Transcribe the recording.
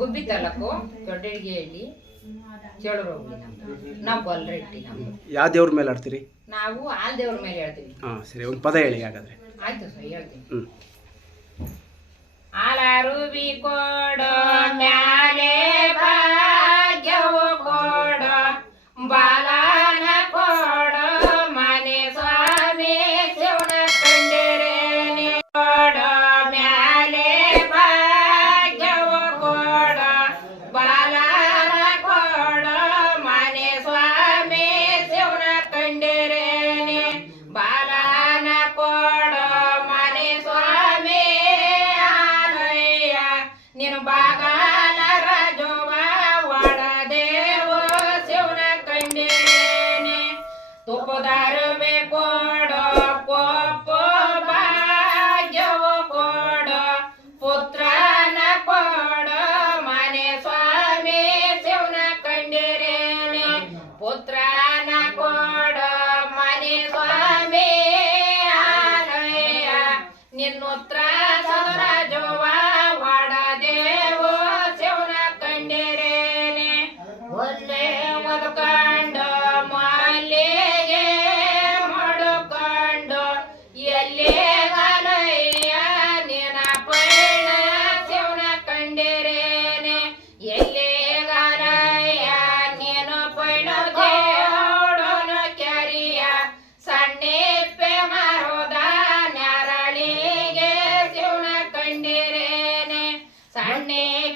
ಗುಬ್ಬಿ ತಾಲೂಕು ದೊಡ್ಡಡಿಗೆಹಳ್ಳಿ. ಚೇಳೂರು ಹೋಗ್ಲಿ ನಾವು ಗೊಲ್ರಟ್ಟಿ ನಾವು ಯಾವ ದೇವ್ರ ಮೇಲೆ ಆಡ್ತೀರಿ? ನಾವು ಆಲ್ ದೇವ್ರ ಮೇಲೆ ಹೇಳ್ತೀವಿ ಹಾ ಸರಿ ಒಂದು ಪದ ಹೇಳಿ ಹಾಗಾದ್ರೆ. ಆಯ್ತು ಸರ್ ಹೇಳ್ತೀನಿ. ಹ್ಞೂ ಆಲಾರು ಬಿ ಕೊಡೋ Welcome. 三年